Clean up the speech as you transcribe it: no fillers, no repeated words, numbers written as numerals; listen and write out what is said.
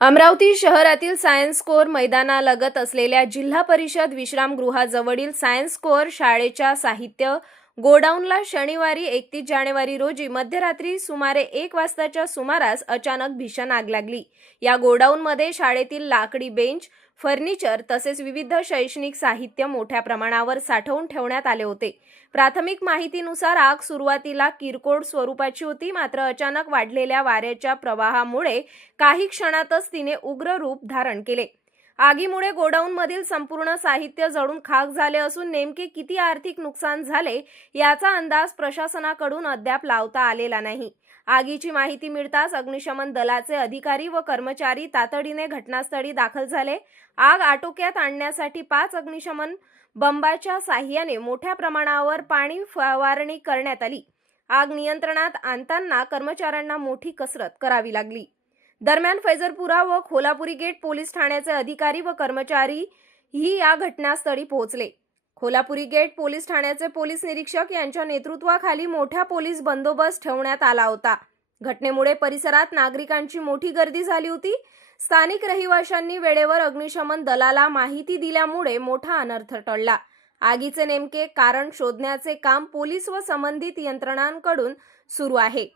अमरावती शहरातील science core मैदानालगत असलेल्या जिल्हा परिषद विश्रामगृहाजवळील सायन्स कोर शाळेच्या साहित्य गोडाऊनला शनिवारी 31 जानेवारी रोजी मध्यरात्री सुमारे 1 वाजताच्या सुमारास अचानक भीषण आग लागली। या गोडाऊनमध्ये शाळेतील लाकडी बेंच, फर्निचर तसेच विविध शैक्षणिक साहित्य मोठ्या प्रमाणावर साठवून ठेवण्यात आले होते। प्राथमिक माहितीनुसार आग सुरुवातीला किरकोळ स्वरूपाची होती, मात्र अचानक वाढलेल्या वाऱ्याच्या प्रवाहामुळे काही क्षणातच तिने उग्र रूप धारण केले। आगीमुळे गोडाऊनमधील संपूर्ण साहित्य जळून खाक झाले असून नेमके किती आर्थिक नुकसान झाले याचा अंदाज प्रशासनाकडून अद्याप लावता आलेला नाही। आगीची माहिती मिळताच अग्निशमन दलाचे अधिकारी व कर्मचारी तातडीने घटनास्थळी दाखल झाले। आग आटोक्यात आणण्यासाठी 5 अग्निशमन बंबाच्या साहाय्याने मोठ्या प्रमाणावर पाणी फवारणी करण्यात आली। आग नियंत्रणात आणताना कर्मचाऱ्यांना मोठी कसरत करावी लागली। दरम्यान फैजरपुरा व खोलापुरी गेट पोलीस ठाण्याचे अधिकारी व कर्मचारी ही या घटनास्थळी पोहोचले। खोलापुरी गेट पोलीस ठाण्याचे पोलीस निरीक्षक यांच्या नेतृत्वाखाली मोठा पोलीस बंदोबस्त ठेवण्यात आला होता। घटनेमुळे परिसरात नागरिकांची मोठी गर्दी झाली होती। स्थानिक रहिवाशांनी वेळेवर अग्निशमन दलाला माहिती दिल्यामुळे मोठा अनर्थ टळला। आगीचे नेमके कारण शोधण्याचे काम पोलीस व संबंधित यंत्रणांकडून सुरू आहे।